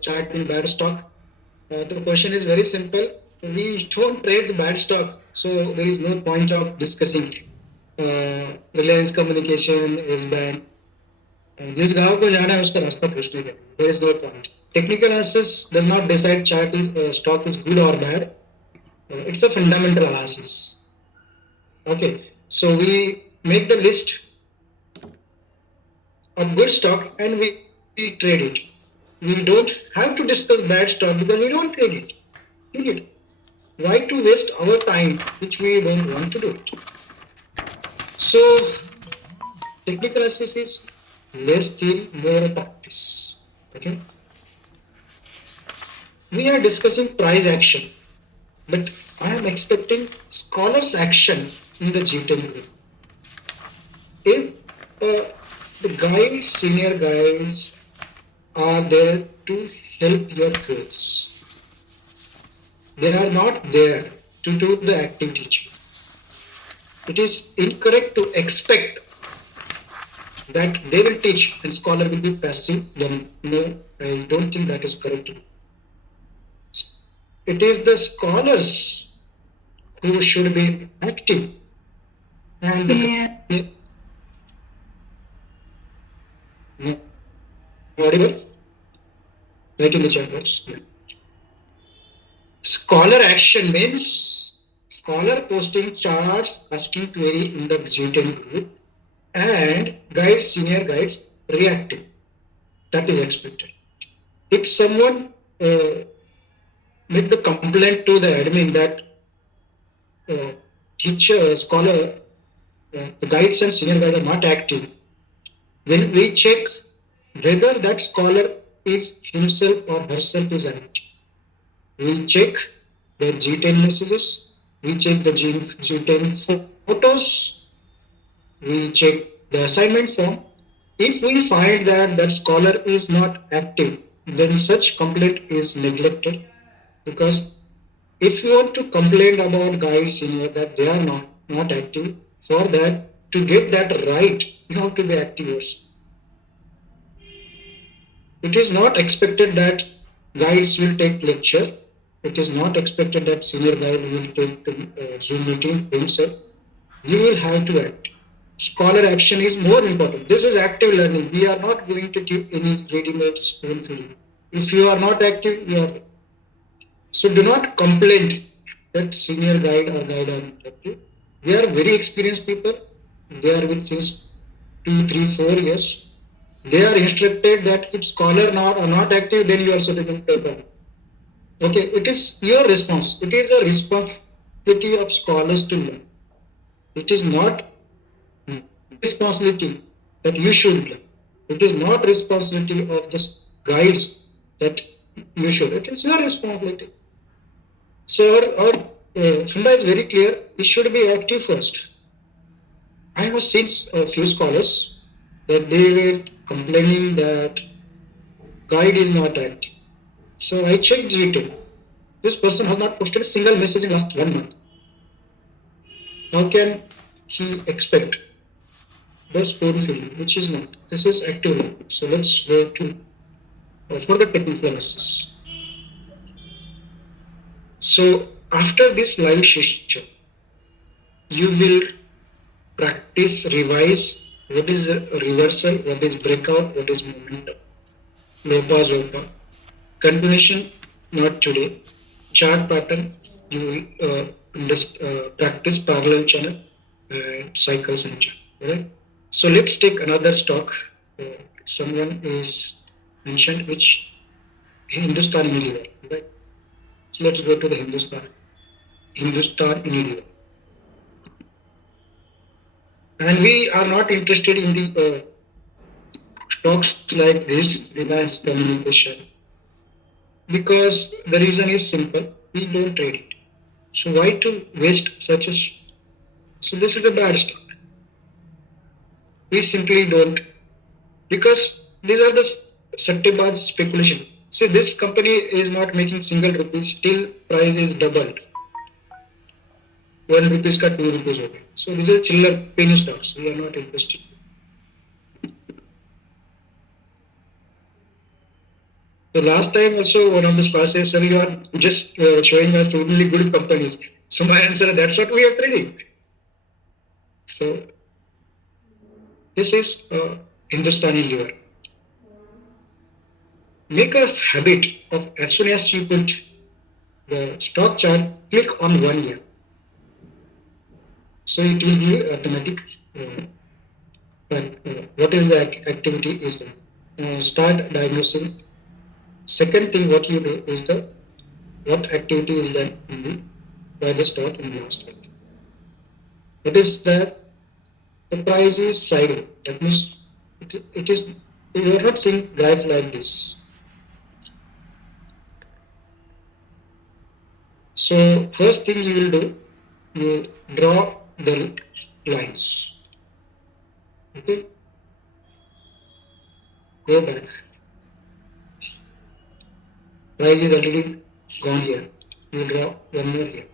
chart in bad stock? The question is very simple. We don't trade the bad stock, so there is no point of discussing Reliance Communication, S Bank. जिस गांव को जाना है उसका रास्ता पूछने का. There is no point. Technical analysis does not decide stock is good or bad. It's a fundamental analysis. Okay, so we make the list of good stock and we trade it. We don't have to discuss bad stock because we don't trade it. Period. Why to waste our time which we don't want to do it? So technical analysis is less theory, more practice. Okay. We are discussing price action, but I am expecting scholars action in the G10 group. If the guys, senior guys are there to help your goals, they are not there to do the active teaching. It is incorrect to expect that they will teach and scholar will be passive. No, I don't think that is correct. It is the scholars who should be active and audible. Write in the chat box. Scholar action means scholar posting charts, asking query in the G10 group, and guides, senior guides reacting. That is expected. If someone make the complaint to the admin that teacher, scholar, the guides and senior guides are not active, then we check whether that scholar is himself or herself is active. We check their G10 messages, we check the G10 photos, we check the assignment form. If we find that that scholar is not active, then such complaint is neglected, because if you want to complain about guys senior that they are not active, for that to get that right, you have to be active yourself. It is not expected that guides will take lecture. It is not expected that senior guide will take the Zoom meeting himself. You will have to act. Scholar action is more important. This is active learning. We are not going to give any ready-made spoon feeding. If you are not active, you are. So do not complain that senior guide or guide are not active. They are very experienced people. They are with since 2, 3, 4 years. They are instructed that if scholar are not active, then you also taking paper. Okay, it is your response. It is a responsibility of scholars to learn. It is not responsibility that you should learn. It is not responsibility of the guides that you should. It is your responsibility. So our Funda is very clear. It should be active first. I have seen a few scholars that they were complaining that guide is not active. So I checked G10. This person has not posted a single message in last 1 month. How can he expect the spoon feeding, which is not? This is active learning. So let's go to further technical analysis. So after this live session, you will practice, revise what is a reversal, what is breakout, what is momentum, low pause, continuation, not today, chart pattern, you practice parallel channel and cycles and chart. Right? So let's take another stock. Someone is mentioned which Hindustan Unilever. Right? So let's go to the Hindustan Unilever. And we are not interested in the stocks like this, Reliance Communication, because the reason is simple: we don't trade it. So why to waste such a? So this is a bad stock. We simply don't, because these are the sattebaz speculation. See, this company is not making single rupees, still price is doubled. 1 rupees ka 2 rupees हो गया. So these are chiller penny stocks. We are not interested. So last time also one of the squad says, sir, you are just showing us only good companies. So my answer, that's what we are trading. So this is Hindustani liver. Make a habit of as soon as you put the stock chart, click on 1 year. So it will give automatic what is the activity is done. Start diagnosing. Second thing what you do is the what activity is done in the, by the stock in the last month. It is that the price is siding. That means it is you are not seeing graph like this. So first thing you will do, you draw the lines. Okay, go back. Price is already gone here. You draw one more here.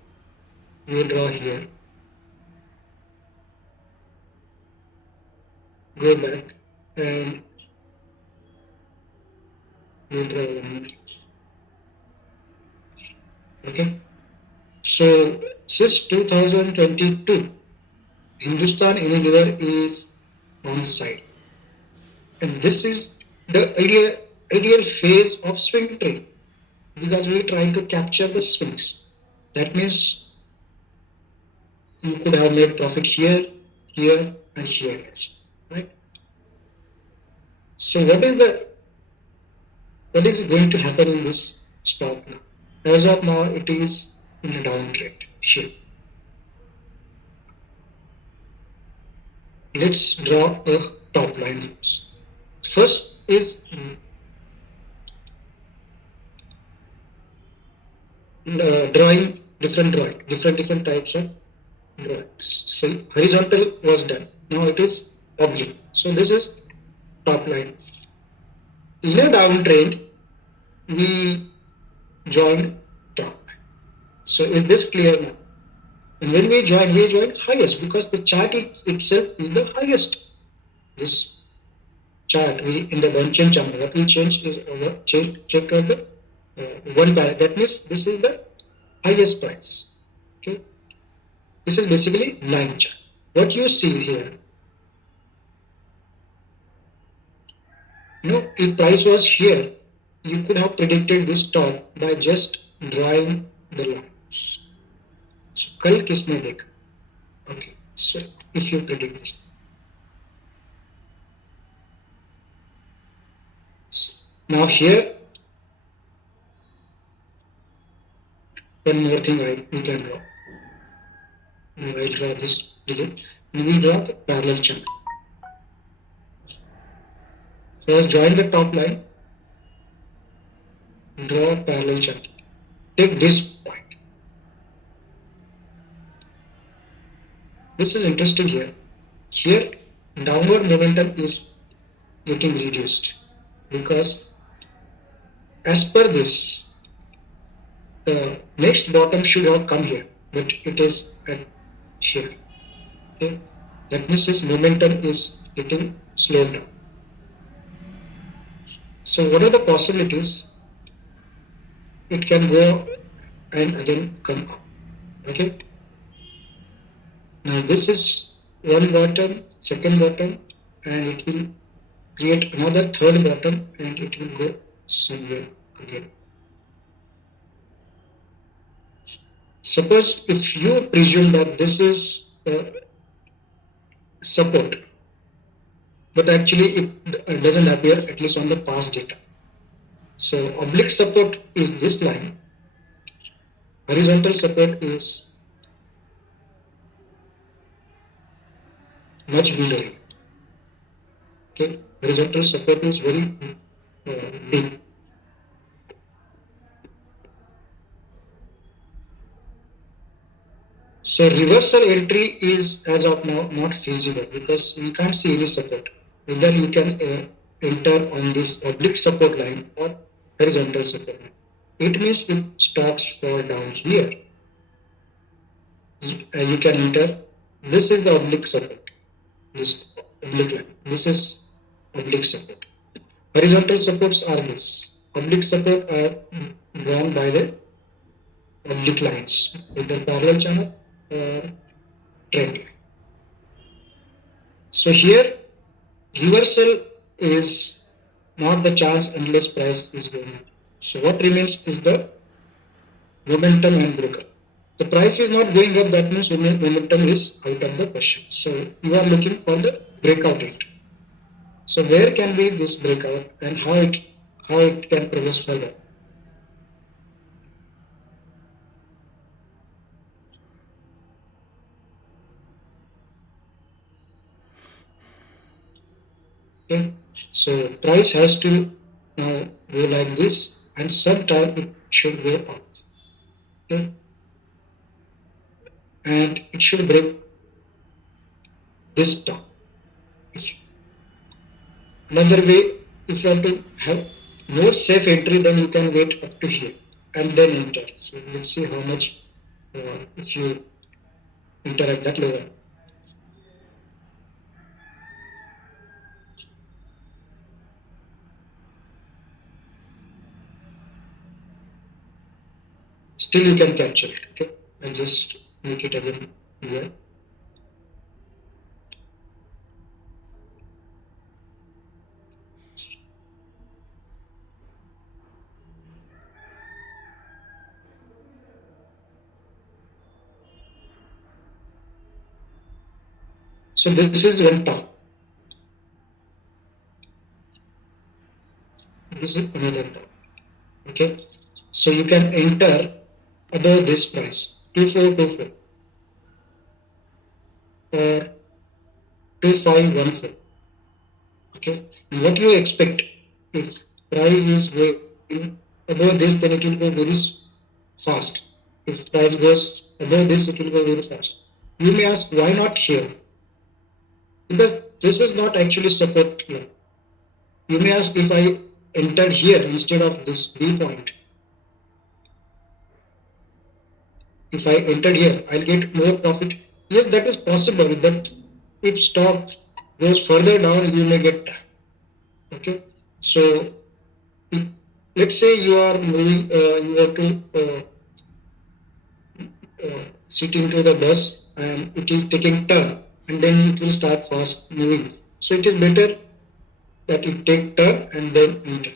You draw here. Go back and you draw one more. Okay. So since 2022, Hindustan Unilever is on the side. And this is the ideal phase of swing trade because we try to capture the swings. That means you could have made profit here, here, and here, right? So what is going to happen in this stock now? As of now, it is in a downtrend shape. Let's draw a top line first. First is drawing different types of drawings. So horizontal was done. Now it is oblique. So this is top line. In a downtrend, we joined top line. So is this clear now? And when we join highest because the chart itself is the highest. This chart we in the one chain chart, what we change is check on the one bar. That means this is the highest price. Okay, this is basically line chart. What you see here, if price was here, you could have predicted this top by just drawing the lines. So कल किसने देखा? Okay, so if you predict this. Now here, one more thing we can draw. Now I draw this delete. We will draw the parallel chart. First join the top line. Draw a parallel chart. Take this point. This is interesting here. Here, downward momentum is getting reduced because as per this, the next bottom should have come here, but it is at here. Okay, that means its momentum is getting slowed down. So what are the possibilities? It can go and again come up. Okay. Now this is one bottom, second bottom, and it will create another third bottom, and it will go somewhere again. Suppose if you presume that this is support, but actually it doesn't appear at least on the past data. So oblique support is this line. Horizontal support is much below. Okay, horizontal support is very big. So reversal entry is as of now not feasible because we can't see any support. Either you can enter on this oblique support line or horizontal support line. It means if stocks fall down here, you can enter. This is the oblique support. This oblique line. This is oblique support. Horizontal supports are this. oblique support are drawn by the oblique lines, either parallel channel or trend line. So here reversal is not the chance unless price is going up. So what remains is the momentum and breakup. The price is not going up, that means momentum is out of the question. So you are looking for the breakout entry. So where can be this breakout and how it can progress further? Okay. So price has to now go like this, and sometime it should go up. Okay. And it should break this top. Another way, if you have to have more safe entry, then you can wait up to here and then enter. So let's see how much if you enter at that level. Still you can capture it. Okay, and just make it again here. So this is one top. This is another top. Okay, so you can enter above this price 2424 or 2514. Okay, and what you expect if price is going above this, then it will go very fast. If price goes above this, it will go very fast. You may ask why not here? Because this is not actually support here. You may ask if I entered here instead of this B point. If I entered here, I'll get more profit. Yes, that is possible, but if stock goes further down, you may get trapped. Okay, so let's say you are moving, you have to sit into the bus and it is taking turn and then it will start fast moving. So it is better that it take turn and then enter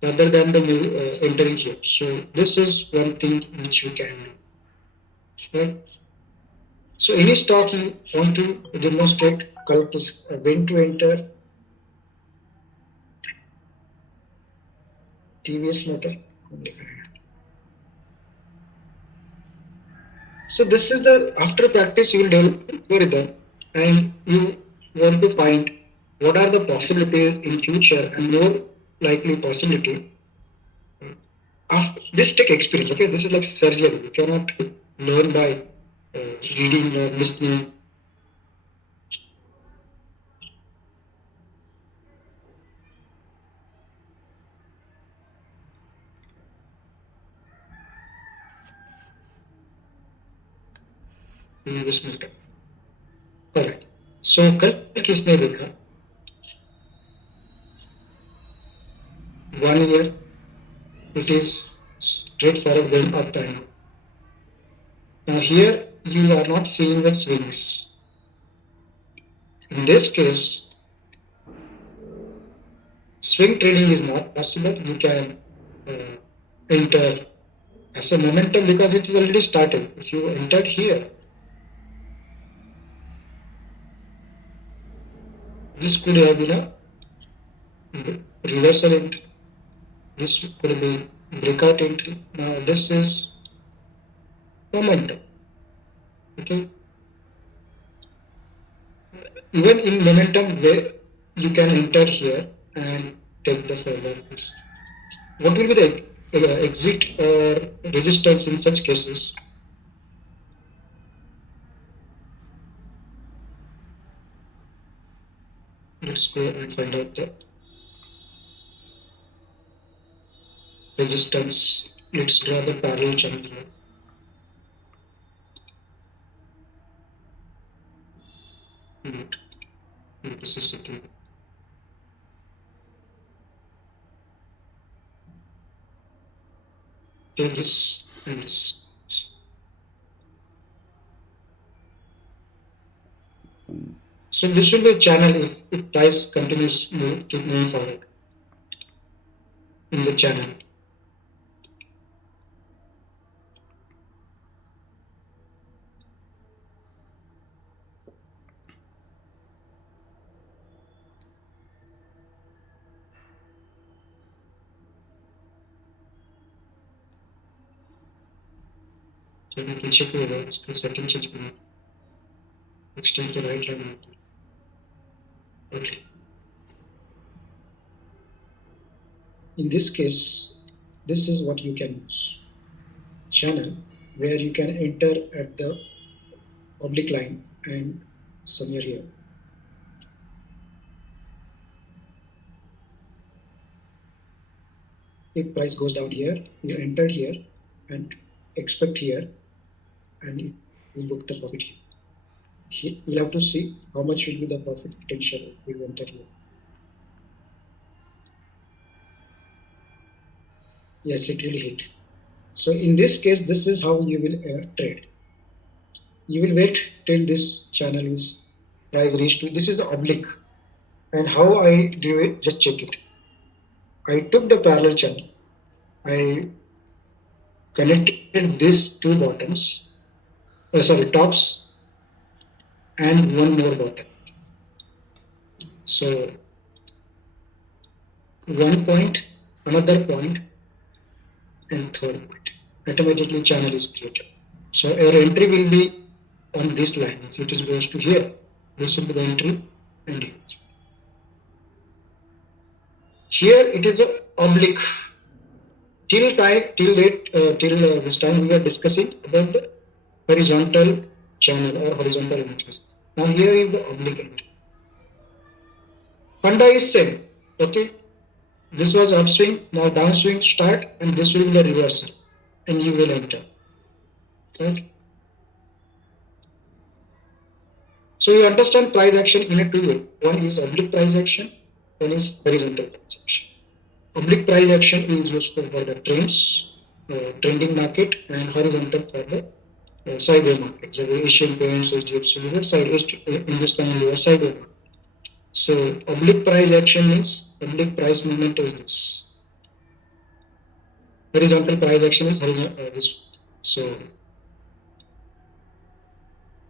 rather than the entering here. So this is one thing which you can do. Right? So any stock you want to demonstrate when to enter TVS motor. So this is the after practice you will develop algorithm and you want to find what are the possibilities in future and more likely possibility. After this take experience, okay? This is like surgery. You cannot learn by reading or listening. Investment correct so कल किसने देखा 1 year it is straightforward going up and down. Now here you are not seeing the swings. In this case, swing trading is not possible. You can enter as a momentum because it is already started. If you entered here, this could have been a reversal entry. This could be breakout entry. Now this is momentum. Okay. Even in momentum, where you can enter here and take the further risk. What will be the exit or resistance in such cases? Let's go and find out the resistance. Let's draw the parallel channel here. Right. This is something. take this and this. So this should be a channel if price continues to move forward in the channel. So we can check the setting change extend the right line. Okay. In this case, this is what you can use. Channel where you can enter at the oblique line and somewhere here. If price goes down here, you enter here and expect here and you book the profit here. Here you'll have to see how much will be the profit potential we will enter here. Yes, it will hit. So in this case, this is how you will trade. You will wait till this channel is price reached to, this is the oblique. And how I do it, just check it. I took the parallel channel. I connected these two bottoms, tops, and one more bottom. So one point, another point, and third point. Automatically channel is created. So our entry will be on this line. If it is goes to here, this will be the entry and here. Here it is a oblique. Till this time we are discussing about the horizontal channel or horizontal entries. Now here is the oblique entry. Funda is same. Okay, this was upswing, now downswing start, and this will be the reversal, and you will enter. Right. So you understand price action in a two way. One is oblique price action, one is horizontal price action. Oblique price action is useful for the trends, trending market, and horizontal for the sideways market. So the Asian Paints, HDFC, Hindustan sideways market. So oblique price action means oblique price movement is this. Horizontal price action is this. So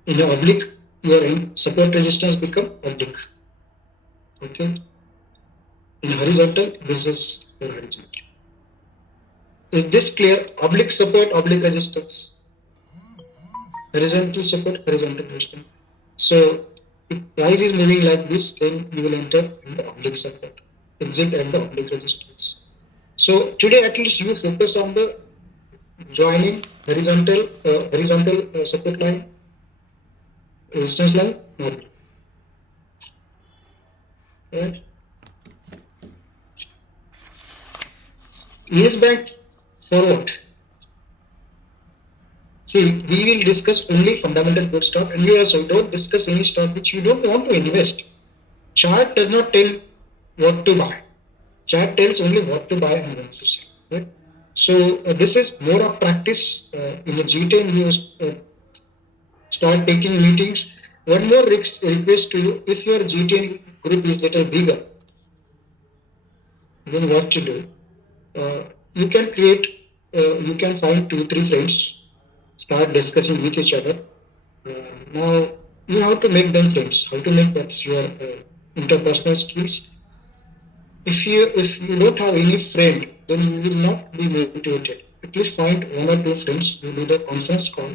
in the oblique, your support resistance become oblique. Okay. In horizontal, this is your horizontal. Is this clear? Oblique support, oblique resistance. Horizontal support, horizontal resistance. So if price is moving like this, then you will enter in the oblique support, exit at the oblique resistance. So today at least you focus on the joining horizontal support line, resistance line, oblique. Right? Yes bank for what? See, we will discuss only fundamental good stock, and we also don't discuss any stock which you don't want to invest. Chart does not tell what to buy. Chart tells only what to buy and when to sell. Right? So this is more of practice. In the G10, you start taking meetings. One more request to you: if your G10 group is little bigger, then what to do? You can create. You can find 2-3 friends. Start discussing with each other. Now you have to make them friends. How to make that's your interpersonal skills. If you don't have any friend, then you will not be motivated. At least find one or two friends. You do the conference call.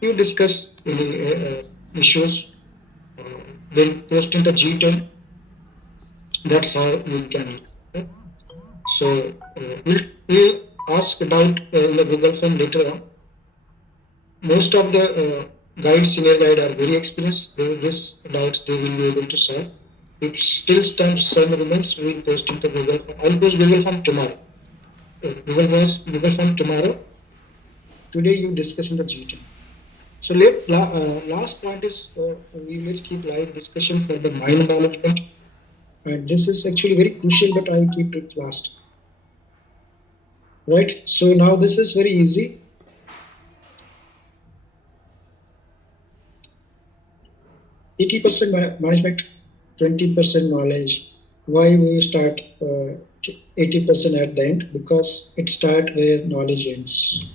You discuss any issues. Then post in the G10. That's how you can. Okay? So we'll ask about in the Google form later on. Most of the senior guide are very experienced. These doubts they will be able to solve. If still some remains, we will post in the Google form. I'll post Google form tomorrow. Google form tomorrow. Today you discuss in the G10. So last point is we will keep live discussion for the mind management. And this is actually very crucial, but I keep it last. right? So now this is very easy. 80% management, 20% knowledge. Why we start 80% at the end? Because it start where knowledge ends.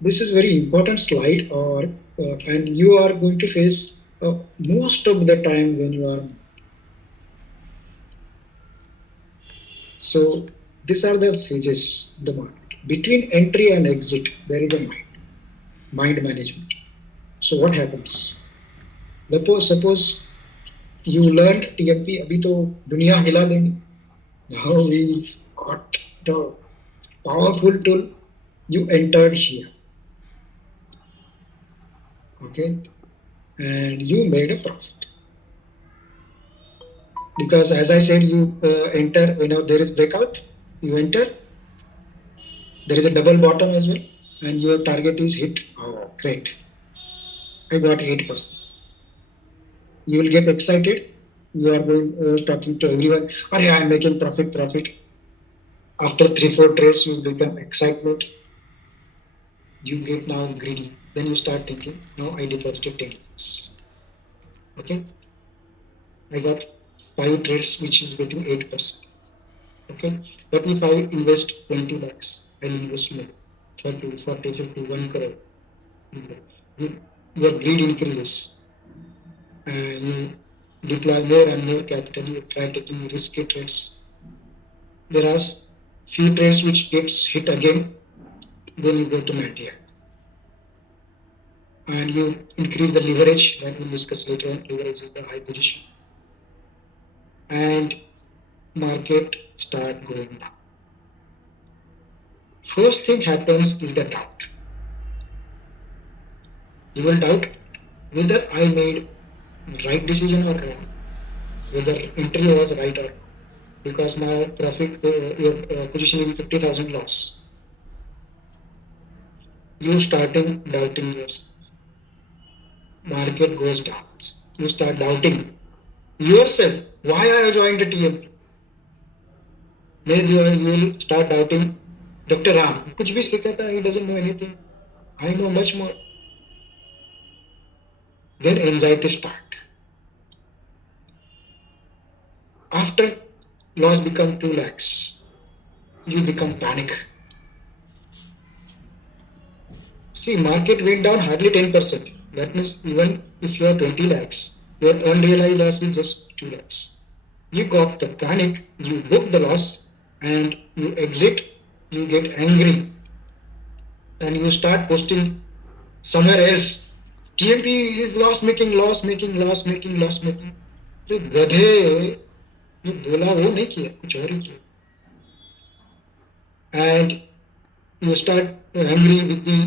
This is very important slide, or and you are going to face most of the time when you are. So these are the phases in the market. Between entry and exit, there is a mind management. So what happens? Suppose you learned TMP, अभी तो दुनिया हिला देंगे. Now we got the powerful tool. You entered here, okay, and you made a profit because, as I said, you enter whenever there is breakout. You enter. There is a double bottom as well, and your target is hit. Oh, great! I got 8%. You will get excited. You are going talking to everyone. Oh yeah, I'm making profit. After 3 4 trades, you become excitement. You get now greedy. Then you start thinking, no, I deposited 10 lakhs. Okay, I got 5 trades, which is getting 8%. Okay, but if I invest 20 lakhs, I invest more, 30, 40, 50, 1 crore. You, your greed increases and you deploy more and more capital. You try taking risky trades. There are few trades which gets hit again, then you go to Maniac. And you increase the leverage that we'll discuss later on. Leverage is the high position. And market start going down. First thing happens is the doubt. You will doubt whether I made right decision or wrong, whether entry was right or wrong. Because now profit, your position in 50,000 loss. You starting doubting yourself. Market goes down. You start doubting yourself. Why I joined the TMP? Then you will start doubting Dr. Ram. कुछ भी सिखाता he doesn't know anything. I know much more. Then anxiety start. After loss become 2 lakhs, you become panic. See, market went down hardly 10%. That means even if you are 20 lakhs, your unrealized loss is just 2 lakhs. You got the panic, you book the loss, and you exit, you get angry, and you start posting somewhere else. TMP is loss making. तो गधे ये बोला वो नहीं किया कुछ और ही किया. And you start angry with the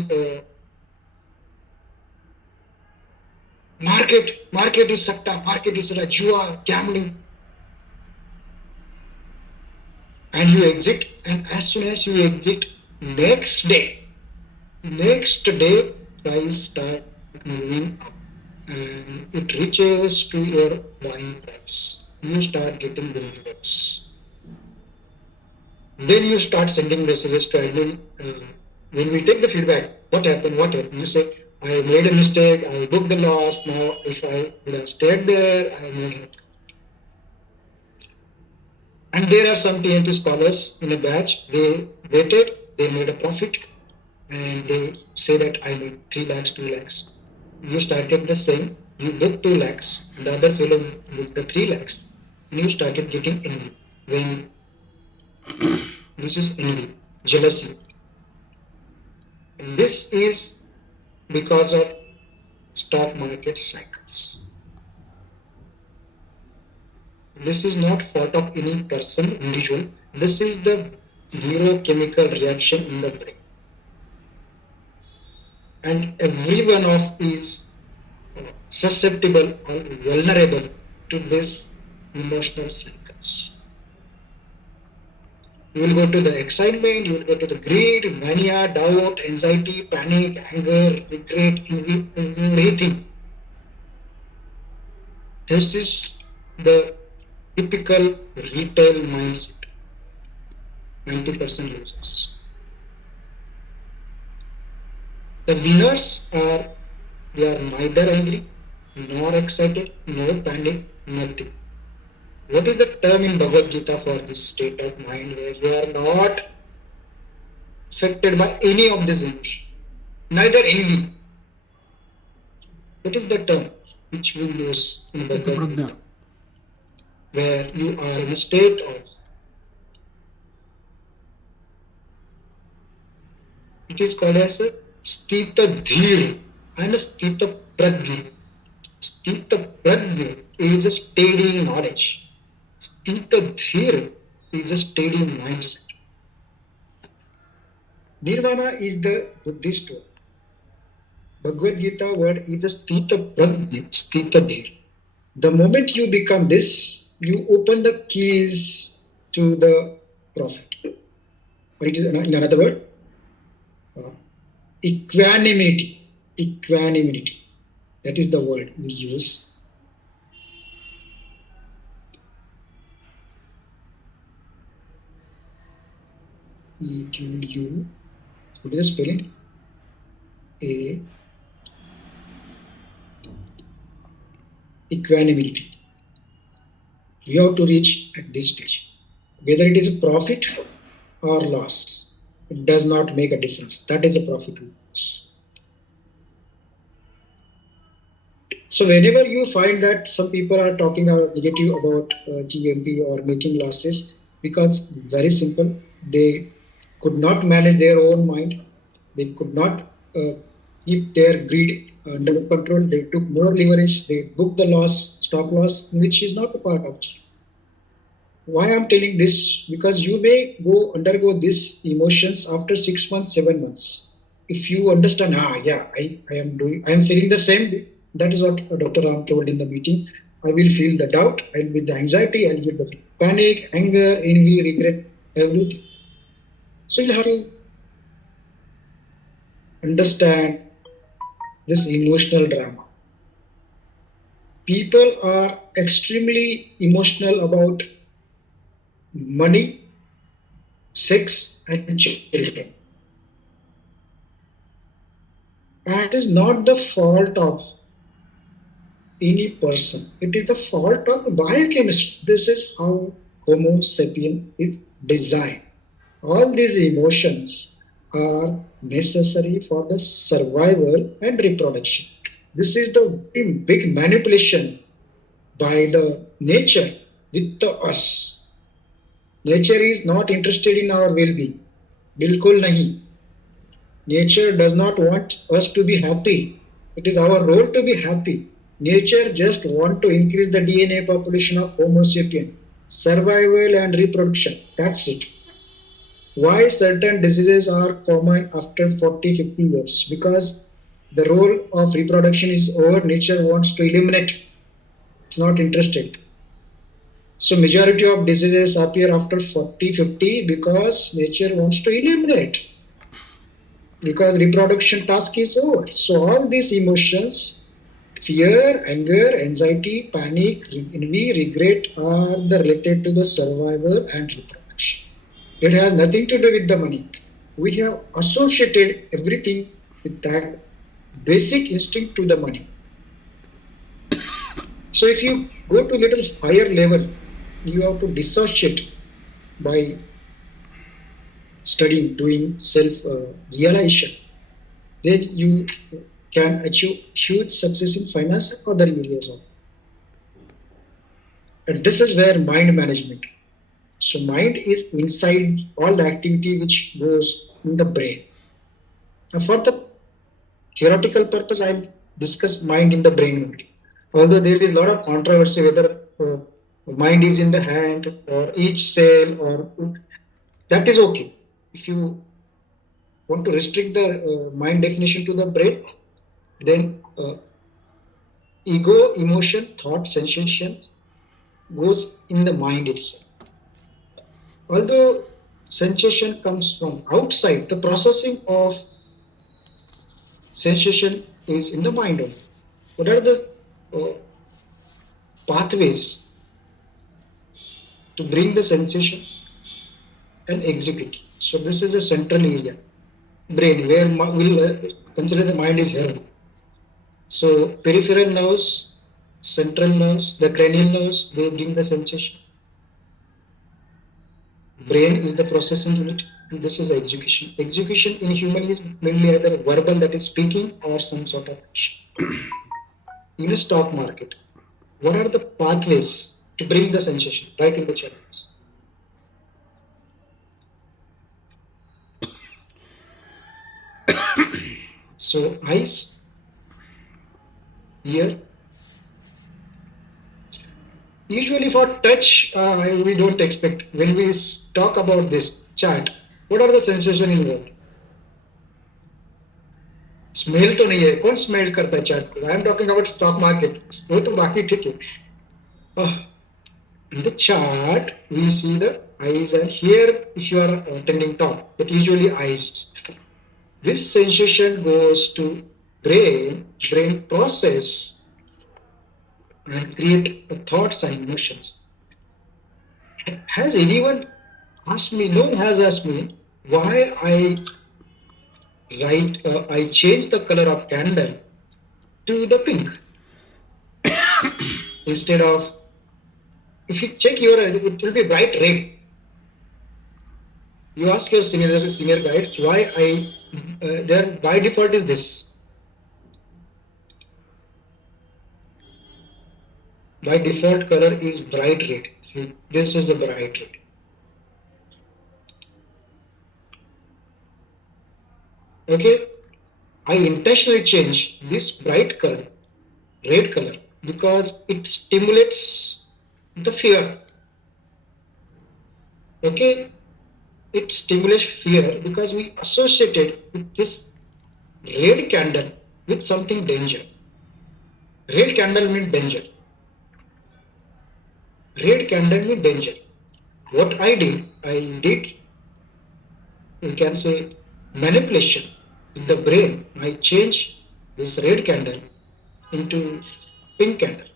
market is sakta, market is jua, gambling, and you exit. And as soon as you exit, next day price start moving up and it reaches to your buying price. You start getting the rewards. Then you start sending messages to admin. When we take the feedback, what happened? What happened? You say, I made a mistake. I booked the loss. Now, if I would have stayed there, I made it. And there are some TNT scholars in a batch. They waited. They made a profit, and they say that I made 3 lakhs, 2 lakhs. You started the same. You booked 2 lakhs. The other fellow booked the 3 lakhs. And you started getting angry. When this is envy, jealousy. And this is because of stock market cycles. This is not fault of any person, individual. This is the neurochemical reaction in the brain. And every one of is susceptible or vulnerable to this emotional cycles. You will go to the excitement, you will go to the greed, mania, doubt, anxiety, panic, anger, regret, everything. This is the typical retail mindset. 90% losers. The winners are, they are neither angry, nor excited, nor panic, nothing. What is the term in Bhagavad Gita for this state of mind where you are not affected by any of these emotions, neither envy? What is the term which we use in Bhagavad Gita? Where you are in a state of, it is called as a Sthita Dhir and a Sthita Prajna. Sthita Prajna is a steady knowledge. Sthita Dhir is a steady mindset. Nirvana is the Buddhist word. Bhagavad Gita word is a Sthita Prajna, Sthita Dhir. The moment you become this, you open the keys to the profit. Or it is in another word, equanimity. Equanimity. That is the word we use. E-Q-U. What is the spelling? A. Equanimity. You have to reach at this stage. Whether it is a profit or loss, it does not make a difference. That is a profit or loss. So whenever you find that some people are talking out negative about GMP or making losses, because very simple, they could not manage their own mind, they could not keep their greed under control, they took more leverage, they booked the loss, stop loss, which is not a part of GMP. Why I'm telling this? Because you may undergo these emotions after 6 months, 7 months. If you understand, I am feeling the same. That is what Dr. Ram told in the meeting. I will feel the doubt, I'll with the anxiety, I'll with the panic, anger, envy, regret, everything. So you'll have to understand this emotional drama. People are extremely emotional about money, sex, and children. And it is not the fault of any person. It is the fault of biochemistry. This is how Homo sapien is designed. All these emotions are necessary for the survival and reproduction. This is the big manipulation by the nature with the us. Nature is not interested in our well-being. Bilkul nahi. Nature does not want us to be happy. It is our role to be happy. Nature just want to increase the DNA population of Homo sapien. Survival and reproduction. That's it. Why certain diseases are common after 40, 50 years? Because the role of reproduction is over. Nature wants to eliminate. It's not interested. So majority of diseases appear after 40, 50 because nature wants to eliminate. Because reproduction task is over. So all these emotions, fear, anger, anxiety, panic, envy, regret are related to the survival and reproduction. It has nothing to do with the money. We have associated everything with that basic instinct to the money. So if you go to a little higher level, you have to dissociate by studying, doing self-realization. Then you can achieve huge success in finance and other areas of. And this is where mind management. So mind is inside all the activity which goes in the brain. Now for the theoretical purpose, I'll discuss mind in the brain only. Although there is a lot of controversy whether mind is in the hand or each cell or that is okay. If you want to restrict the mind definition to the brain, then ego, emotion, thought, sensations goes in the mind itself. Although sensation comes from outside, the processing of sensation is in the mind only. What are the pathways to bring the sensation? and execute. So this is the central area, brain, where we'll consider the mind is here. So peripheral nerves, central nerves, the cranial nerves, they bring the sensation. Brain is the processing unit, and this is execution. Execution in human is mainly either verbal, that is speaking, or some sort of action. In a stock market, what are the pathways to bring the sensation? Right in the chat box. So eyes, ear. Usually for touch, we don't expect. When we talk about this chart, what are the sensation involved? Smell तो नहीं है, कौन smell करता है chart को? I am talking about stock market, वो तो बाकी ठीक है. In the chart, we see the eyes, and here, if you are attending top, but usually eyes. This sensation goes to brain process and create thoughts and emotions. Has anyone asked me? No one has asked me why I change the color of candle to the pink instead of. If you check your, it will be bright red. You ask your senior guides why their by default is this. By default color is bright red. This is the bright red. Okay, I intentionally change this bright color, red color, because it stimulates the fear. Okay, it stimulates fear because we associated with this red candle with something danger. Red candle means danger. Red candle means danger. What I did, you can say, manipulation in the brain. I change this red candle into pink candle.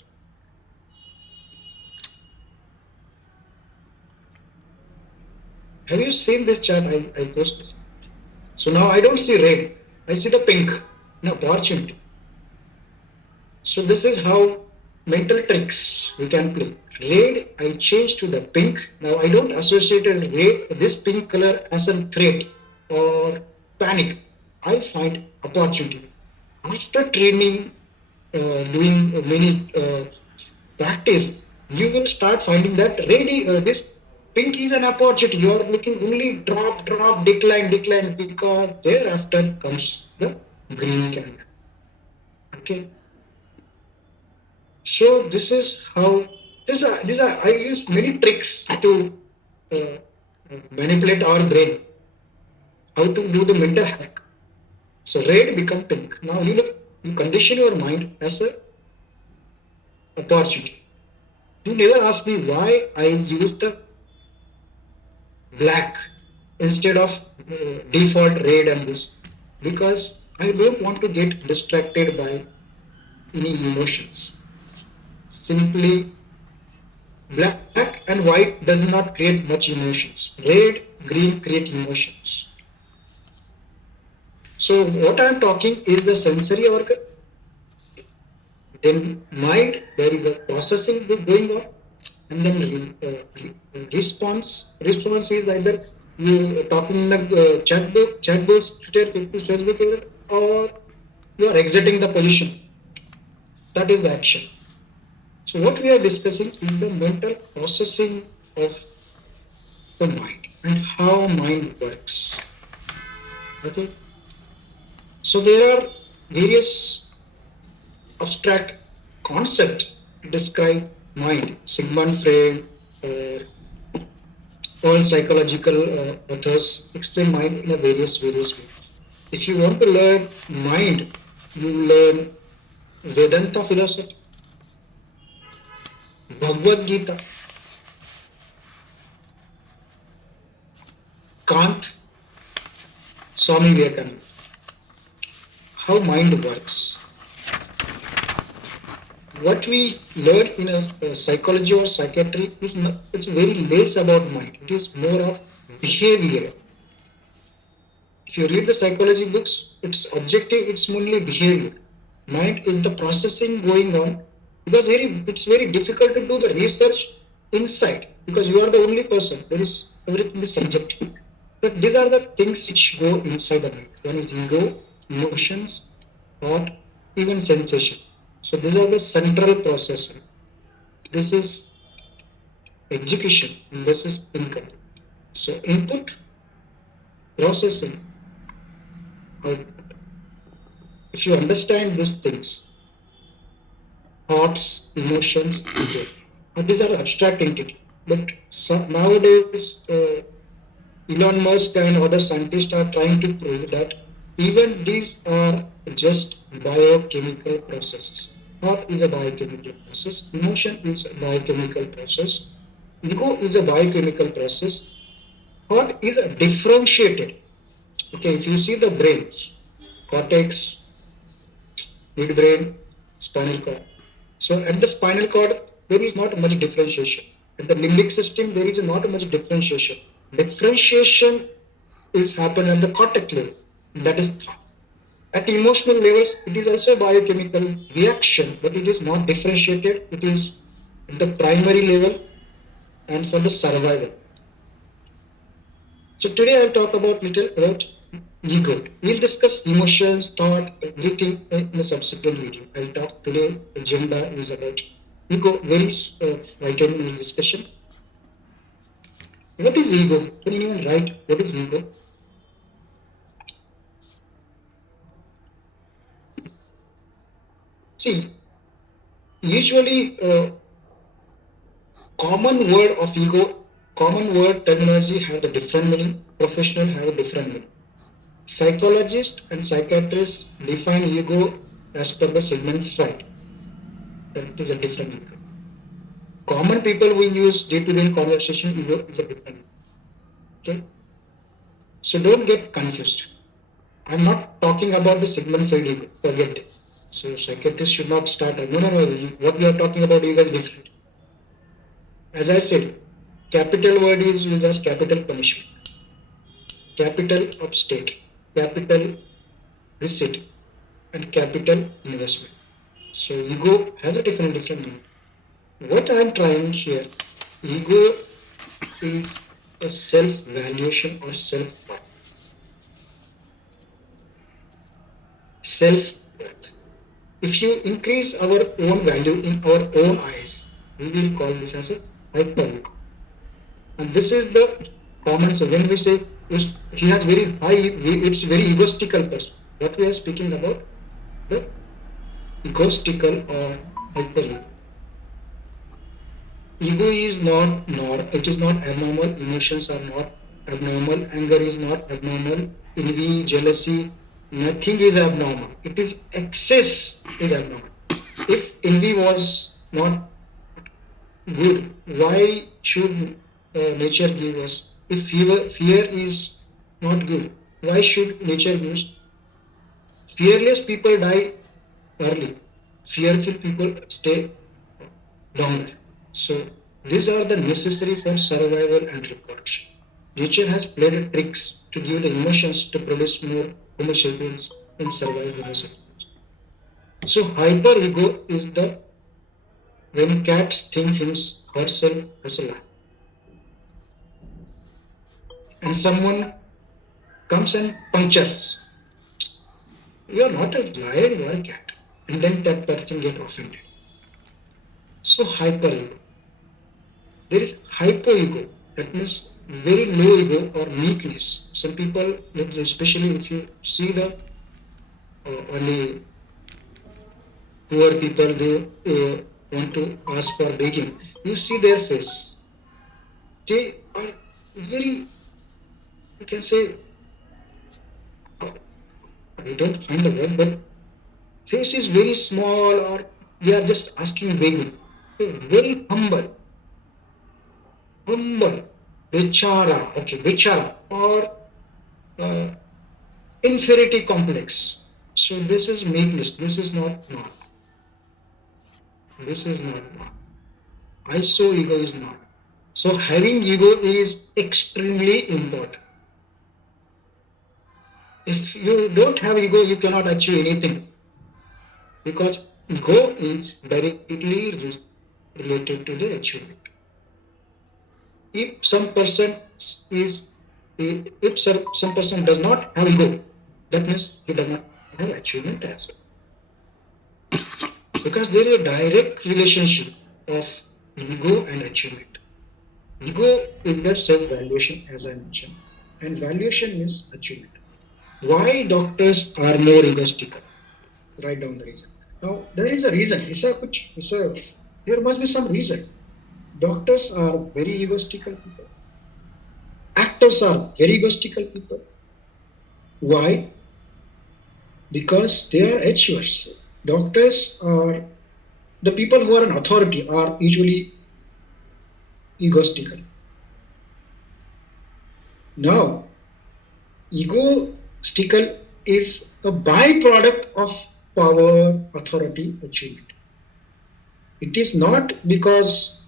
Have you seen this chart? I posted. So now I don't see red, I see the pink, an opportunity. So this is how mental tricks we can play. Red, I change to the pink. Now I don't associate this pink color as a threat or panic. I find opportunity. After training, doing many practice, you will start finding that this pink is an opportunity. You are looking only drop, decline, because thereafter comes the green candle. Okay. So this is how I use many tricks to manipulate our brain. How to do the mental hack. So red become pink. Now you condition your mind as a opportunity. You never ask me why I use the black instead of default red and this, because I don't want to get distracted by any emotions. Simply black and white does not create much emotions. Red, green create emotions. So what I am talking is the sensory organ. Then mind, there is a processing going on, and then response is either you talking in the chat box, Twitter, Facebook, or you are exiting the position. That is the action. So what we are discussing is the mental processing of the mind and how mind works. Okay. So there are various abstract concepts to describe mind. Sigmund Freud, all psychological authors explain mind in a various ways. If you want to learn mind, you learn Vedanta philosophy, Bhagavad Gita, Kant, Swami Vivekananda. How mind works. What we learn in a psychology or psychiatry is it's very less about mind. It is more of behavior. If you read the psychology books, it's objective, it's only behavior. Mind is the processing going on, because it's very difficult to do the research inside, because you are the only person. There is everything is subjective. But these are the things which go inside the mind. One is ego, emotions, thought, even sensation. So these are the central processing. This is execution, and this is income. So input, processing, output. If you understand these things, thoughts, emotions, ego, these are abstract entities. But nowadays, Elon Musk and other scientists are trying to prove that even these are just biochemical processes. Thought is a biochemical process, emotion is a biochemical process, ego is a biochemical process, thought is a differentiated. Okay, if you see the brains, cortex, midbrain, spinal cord. So at the spinal cord, there is not much differentiation. At the limbic system, there is not much differentiation. Differentiation is happen at the cortex level. That is thought. At emotional levels, it is also a biochemical reaction, but it is not differentiated. It is at the primary level and for the survival. So today I'll talk about little about ego. We'll discuss emotions, thought, everything in a subsequent video. I'll talk today. Agenda is about ego. Very vital in discussion. What is ego? Can anyone write what is ego? See, usually common word of ego, common word terminology have a different meaning. Professional have a different meaning. Psychologists and psychiatrists define ego as per the Sigmund Freud. That is a different ego. Common people we use day-to-day conversation, ego is a different ego. Okay? So don't get confused. I'm not talking about the Sigmund Freud ego. Forget it. So psychiatrists should not start. No. What we are talking about ego is different. As I said, capital word is used as capital punishment, capital of state, capital receipt, and capital investment. So ego has a different meaning. What I am trying here, ego is a self-valuation or self-worth. Self-worth. If you increase our own value in our own eyes, we will call this as a hyper. And this is the common sense. When we say he has very high, it's very egotistical person. What we are speaking about, the egotistical or hyper ego. Ego is not it is not abnormal. Emotions are not abnormal. Anger is not abnormal. Envy, jealousy, nothing is abnormal. It is excess is abnormal. If envy was not good, why should nature give us? If fear is not good, why should nature give us? Fearless people die early. Fearful people stay longer. So these are the necessary for survival and reproduction. Nature has played tricks to give the emotions to produce more Homo sapiens and survive Homo sapiens. So hyper ego is the when cats think herself as a lion, and someone comes and punctures. You are not a lion, you are a cat, and then that person get offended. So hyper ego. There is hypo ego, that means very low ego or meekness. Some people, especially if you see the only poor people, they want to ask for begging. You see their face. They are very, you can say, I don't find the word, but face is very small, or they are just asking begging. Very humble. Vichara, okay, vichara, or inferiority complex. So this is meekness. This is not normal. This is not normal. Iso ego is not. So having ego is extremely important. If you don't have ego, you cannot achieve anything, because ego is directly related to the achievement. If some person is, if some person does not have ego, that means he does not have achievement as well. Because there is a direct relationship of ego and achievement. Ego is the self-valuation, as I mentioned, and valuation is achievement. Why doctors are more egotistical? Write down the reason. Now, there is a reason. There must be some reason. Doctors are very egotistical people. Actors are very egotistical people. Why? Because they are achievers. Doctors are the people who are in authority are usually egotistical. Now, egotistical is a byproduct of power, authority, achievement. It is not because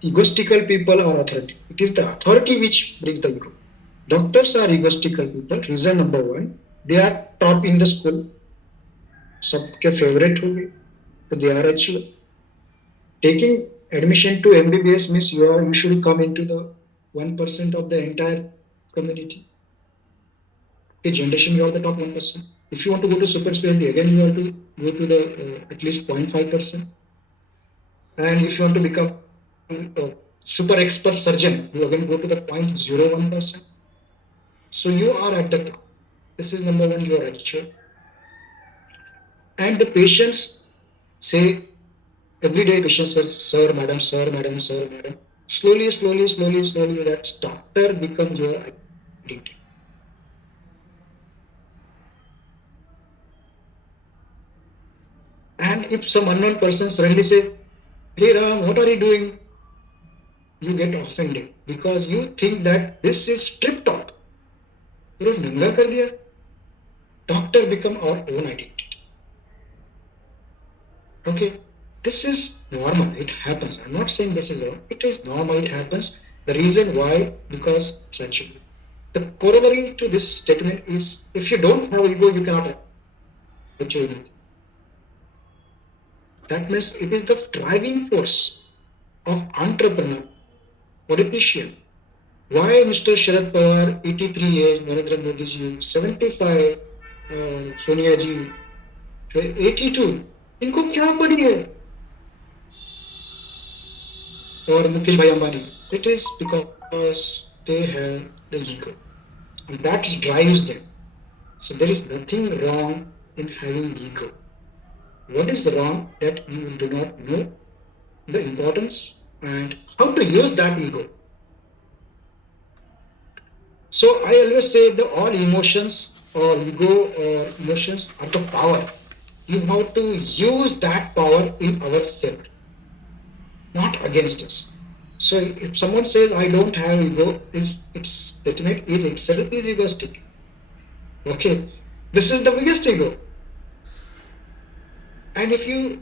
egotistical people are authority. It is the authority which brings the ego. Doctors are egotistical people. Reason number one, they are top in the school. सबके favorite होंगे, तो they are achiever. Taking admission to MBBS means you should come into the 1% of the entire community. The generation you are the top 1%. If you want to go to super specialty, again you have to go to the at least 0.5%. And if you want to become a super expert surgeon, you again go to the 0.01%. So you are at the top. This is number one, you are actual. And the patients say, every day patients say, sir, madam, sir, madam, sir, madam. Slowly, that doctor becomes your identity. And if some unknown person suddenly say, hey Ram, what are you doing? You get offended because you think that this is strip top. You nanga kar diya. Doctor become our own identity. Okay, this is normal. It happens. I'm not saying this is wrong. It is normal. It happens. The reason why, because such. The corollary to this statement is, if you don't have ego, you cannot achieve anything. That means it is the driving force of entrepreneur, politician. Why Mr. Sharad Pawar, 83 age, Narendra Modi ji, 75, Sonia ji, 82, इनको क्या पड़ी है? और मुकेश भाई Ambani, it is because they have the ego, and that drives them. So there is nothing wrong in having ego. What is wrong that you do not know the importance and how to use that ego. So I always say that all emotions or ego or emotions are the power. You have to use that power in our favor, not against us. So if someone says I don't have ego, its statement is itself is egoistic. Okay, this is the biggest ego. And if you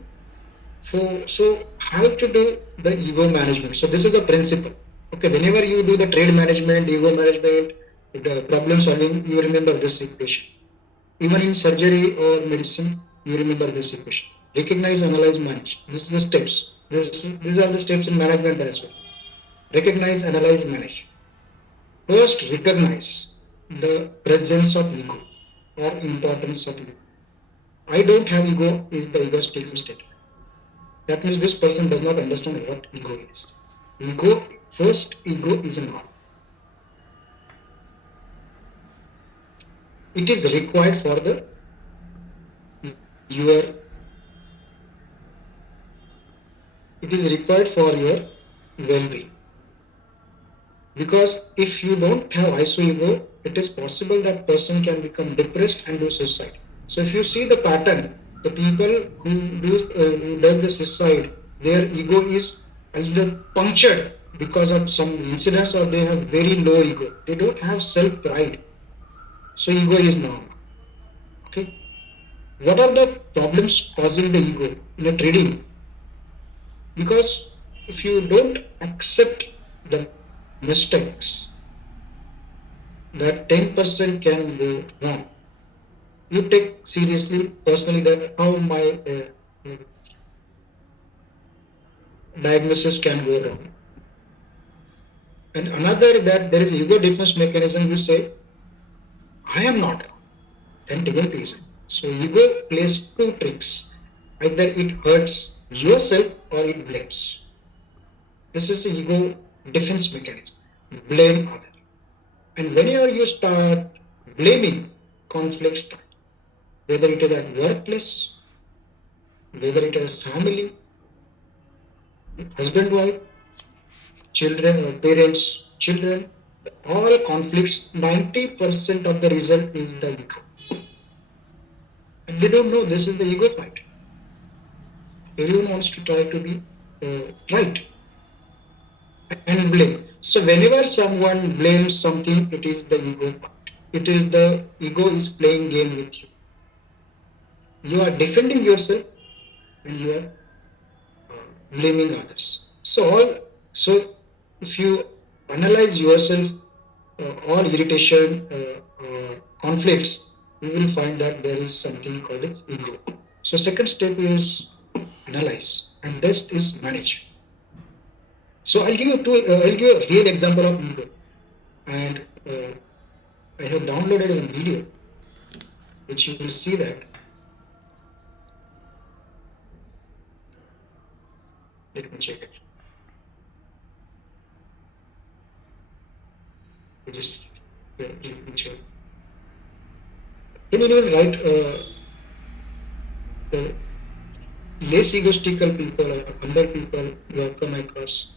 so how to do the ego management? So this is a principle. Okay, whenever you do the trade management, ego management, the problem solving, you remember this equation. Even in surgery or medicine, you remember this equation. Recognize, analyze, manage. This is the steps. These are the steps in management as well. Recognize, analyze, manage. First, recognize the presence of ego or importance of ego. I don't have ego is the egoistic state. That means this person does not understand what ego is. Ego is a norm. It is required for your well-being. Because if you don't have iso ego, it is possible that person can become depressed and do suicide. So if you see the pattern, the people who does the suicide, their ego is either punctured because of some incidents or they have very low ego. They don't have self-pride. So ego is normal. Okay. What are the problems causing the ego in a trading? Because if you don't accept the mistakes, that 10% can go wrong. You take seriously personally that how my diagnosis can go wrong. And another that there is ego defense mechanism. You say, I am not wrong, then divinity is. So ego plays two tricks. Either it hurts yourself or it blames. This is the ego defense mechanism. Blame other. And whenever you start blaming, conflicts start. Whether it is at workplace, whether it is family, husband, wife, children, or parents, children, all conflicts, 90% of the result is the ego. And they don't know this is the ego fight. Everyone wants to try to be right and blame. So whenever someone blames something, it is the ego fight. It is the ego is playing game with you. You are defending yourself and you are blaming others. So if you analyze yourself, all irritation, conflicts, you will find that there is something called as ego. So second step is analyze, and next is manage. So I'll give you a real example of ego, and I have downloaded a video, which you will see that. Let me check it. You just let me check. Can you even write less egotistical people or humble people you have come across?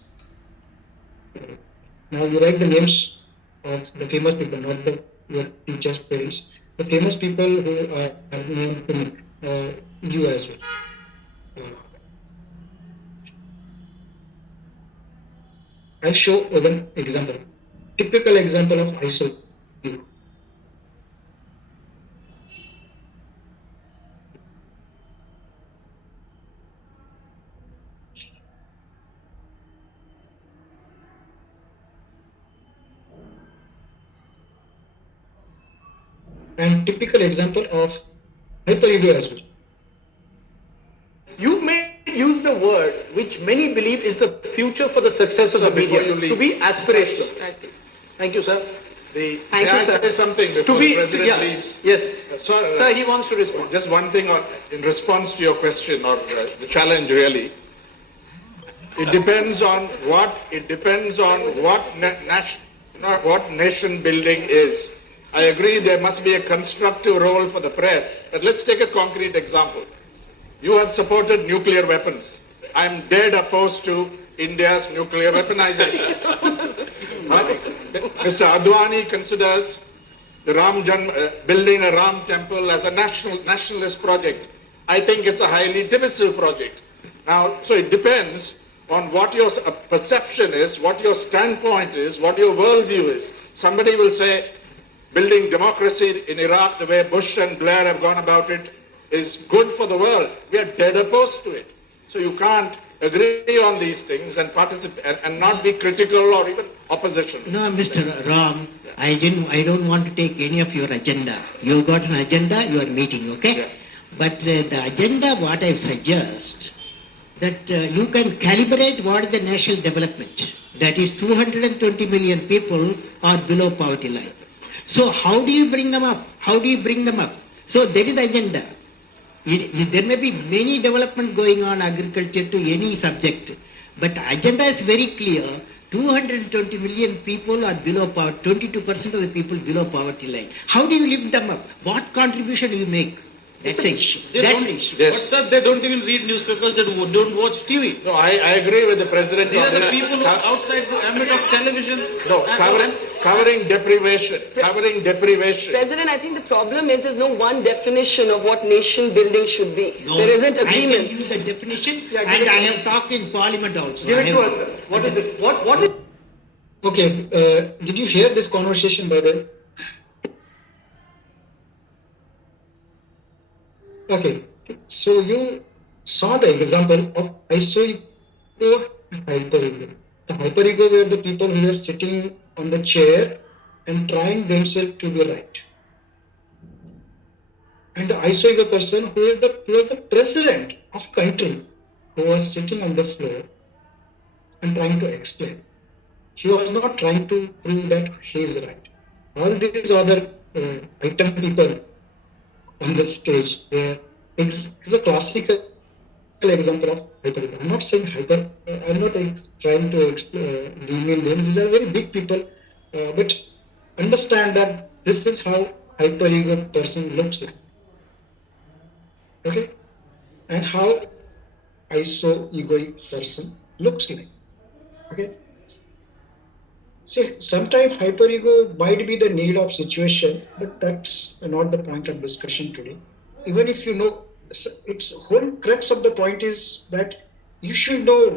Now you write the names of the famous people, not your teachers, parents. The famous people who are known to you as well. I'll show one example. Typical example of ISO. And typical example of hyper ego as well. You may use the word which many believe is the future for the success of the media, to be aspirational. Thank you, sir. May Thank you, I sir. say something before To be, the President yeah, leaves? yes. Sir, He wants to respond. just one thing in response to your question or the challenge really. It depends on what what nation building is. I agree there must be a constructive role for the press, but let's take a concrete example. You have supported nuclear weapons. I'm dead opposed to India's nuclear weaponization. Mr. Advani considers the building a Ram temple as a nationalist project. I think it's a highly divisive project. Now, so it depends on what your perception is, what your standpoint is, what your worldview is. Somebody will say building democracy in Iraq the way Bush and Blair have gone about it is good for the world. We are dead opposed to it. So you can't agree on these things and participate and not be critical or even opposition. No, Mr. Ram, I don't want to take any of your agenda. You got an agenda, you are meeting, okay? Yeah. But the agenda, what I suggest, that you can calibrate what is the national development. That is 220 million people are below poverty line. So how do you bring them up? How do you bring them up? So that is the agenda. There may be many development going on agriculture to any subject, but agenda is very clear. 220 million people are below poverty, 22% of the people below poverty line. How do you lift them up? What contribution do you make? That's the issue. That's the issue. Yes. But sir, they don't even read newspapers, they don't watch TV. No, I agree with the President. These on are the this. people who are outside the ambit of television. No, covering deprivation. President, I think the problem is there's no one definition of what nation building should be. No, There isn't I agreement. can use the definition, Yeah, give and it I to have talked in Parliament also. Give I it to have- us, sir. What is it? What is Okay, did you hear this conversation by the way? Okay, so you saw the example of ISO hyperego. The hyperego were the people who were sitting on the chair and trying themselves to be right. And the isoego person who was the president of country, who was sitting on the floor and trying to explain. He was not trying to prove that he is right. All these other item people on the stage were is a classical example of hyperego. I'm not saying hyper. I'm not trying to demean them. These are very big people, but understand that this is how hyperego person looks like. Okay, and how isoegoic person looks like. Okay. See, sometimes hyperego might be the need of situation, but that's not the point of discussion today. Even if you know, its whole crux of the point is that you should know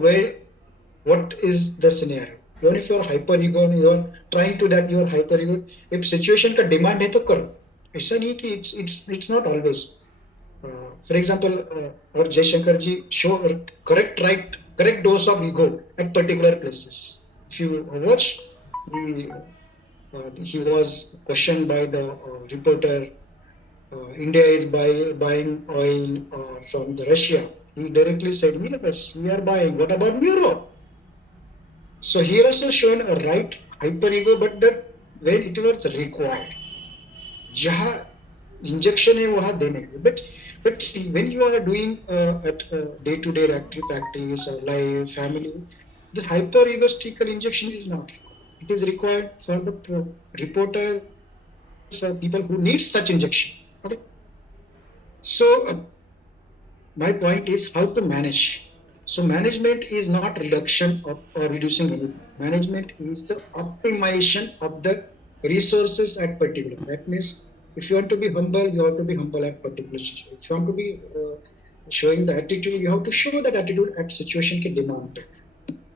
what is the scenario. Even if you're hyperego and you're trying to that your hyperego, if situation का demand है तो करो. ऐसा नहीं कि it's not always. For example, or Jaishankar ji show correct dose of ego at particular places. If you watch, he was questioned by the reporter. India is buying oil from the Russia. He directly said, "Yes, we are buying. What about Europe?" So here also shown a right hyperego, but that when it was required, जहाँ injection है वहाँ देने के, but when you are doing at day-to-day active practice or life, family, the hyper-egoistical injection is not required. It is required for the reporters or people who need such injection. Okay. So my point is how to manage. So management is not reduction or reducing anything. Management is the optimization of the resources at particular. That means if you want to be humble, you have to be humble at particular situation. If you want to be showing the attitude, you have to show that attitude at situation ke demand.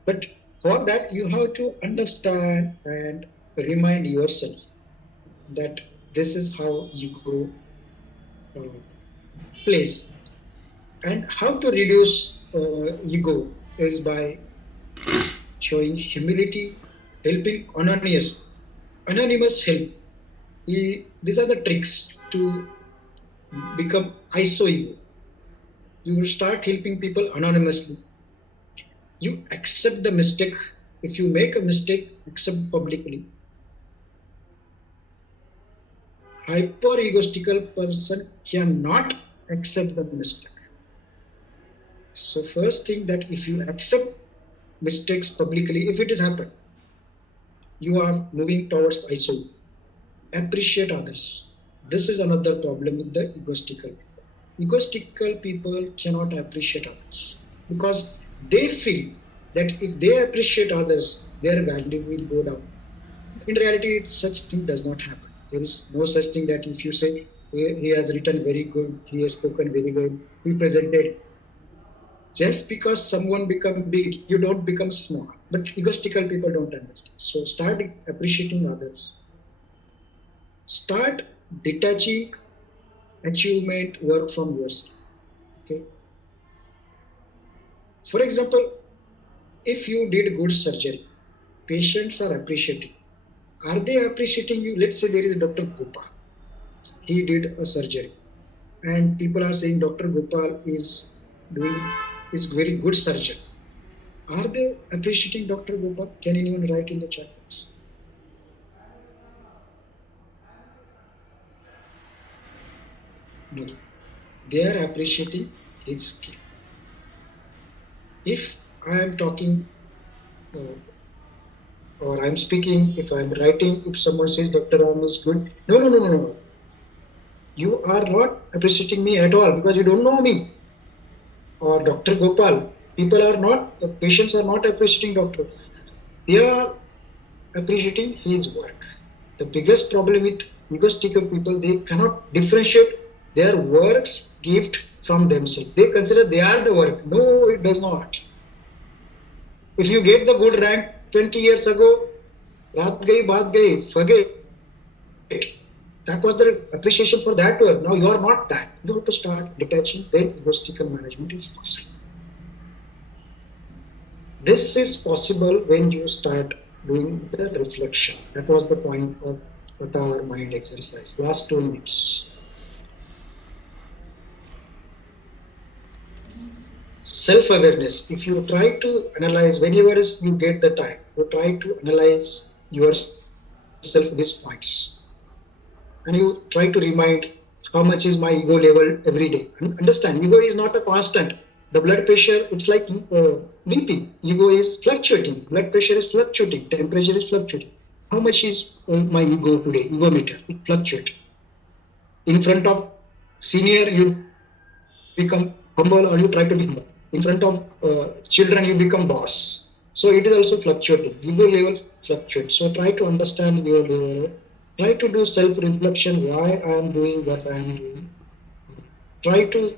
But for that, you have to understand and remind yourself that this is how ego plays. And how to reduce ego is by showing humility, helping anonymous help. These are the tricks to become isoego. You will start helping people anonymously. You accept the mistake. If you make a mistake, accept publicly. Hyper-egoistical person cannot accept the mistake. So first thing that if you accept mistakes publicly, if it has happened, you are moving towards iso. Appreciate others. This is another problem with the egoistical people. Egoistical people cannot appreciate others because they feel that if they appreciate others, their value will go down. In reality, such thing does not happen. There is no such thing that if you say he has written very good, he has spoken very well, he presented. Just because someone become big, you don't become small. But egoistical people don't understand. So start appreciating others. Start detaching achievement work from yourself. Okay. For example, if you did good surgery, patients are appreciating. Are they appreciating you? Let's say there is Dr. Gopal. He did a surgery, and people are saying Dr. Gopal is very good surgeon. Are they appreciating Dr. Gopal? Can anyone write in the chat box? No. They are appreciating his skill. If I am talking or I am speaking, if I am writing, if someone says Dr. Ram is good, no. You are not appreciating me at all because you don't know me. Or Dr. Gopal, patients are not appreciating doctor. They are appreciating his work. The biggest problem with egoistical people, they cannot differentiate their work's gift from themselves. They consider they are the work. No, it does not. If you get the good rank 20 years ago, raat gayi, baat gayi, forget it. That was the appreciation for that work. Now you are not that. You have to start detaching. Then egoistical management is possible. This is possible when you start doing the reflection. That was the point of our mind exercise. Last 2 minutes. Self-awareness. If you try to analyze whenever you get the time, you try to analyze yourself these points, and you try to remind how much is my ego level every day. Understand, ego is not a constant. The blood pressure, it's like BP. Ego is fluctuating. Blood pressure is fluctuating. Temperature is fluctuating. How much is my ego today? Ego meter. It fluctuates. In front of senior, you become humble or you try to be humble. In front of children, you become boss. So it is also fluctuating. Ego level fluctuates. So try to understand your level. Try to do self-reflection. Why I am doing what I am doing. Try to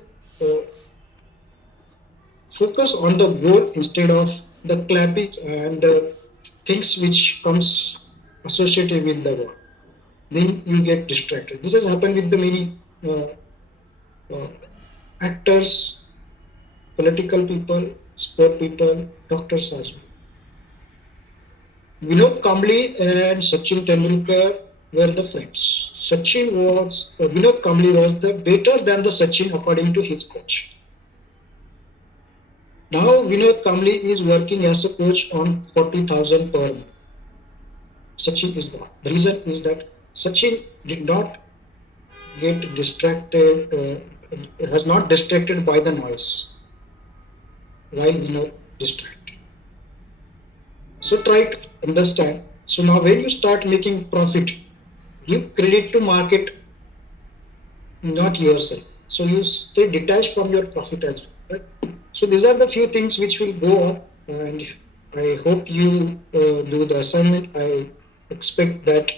focus on the goal instead of the clapping and the things which comes associated with the goal. Then you get distracted. This has happened with the many actors, political people, sport people, doctors as well. Vinod Kambli and Sachin Tendulkar were the friends. Vinod Kambli was the better than the Sachin according to his coach. Now Vinod Kambli is working as a coach on 40,000 per month. Sachin is not. The reason is that Sachin did not get distracted, has not distracted by the noise, while Vinod distracted. So try to understand. So now when you start making profit, give credit to market, not yourself. So you stay detached from your profit as well. Right? So these are the few things which will go on, and I hope you do the assignment. I expect that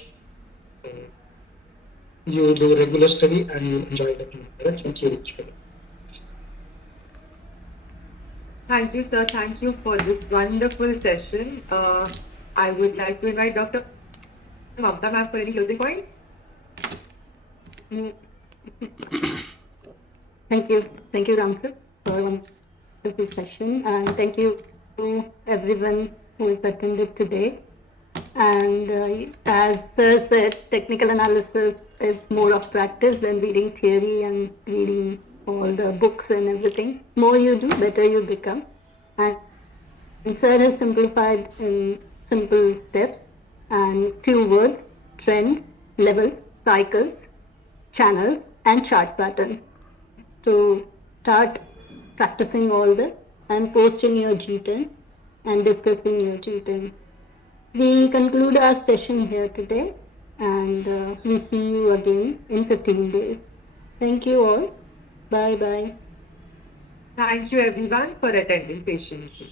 you do regular study and you enjoy the class. Right? Thank you. Thank you, sir. Thank you for this wonderful session. I would like to invite Dr. Mamta ma'am for any closing points. Thank you, Ram sir, for a wonderful session, and thank you to everyone who has attended today. And as Sir said, technical analysis is more of practice than reading theory and reading all the books and everything. More you do, better you become. And Sir has simplified in simple steps and few words: trend, levels, cycles, channels, and chart patterns. To start practicing all this and posting your G10 and discussing your G10. We conclude our session here today, and we see you again in 15 days. Thank you all. Bye-bye. Thank you everyone for attending patiently.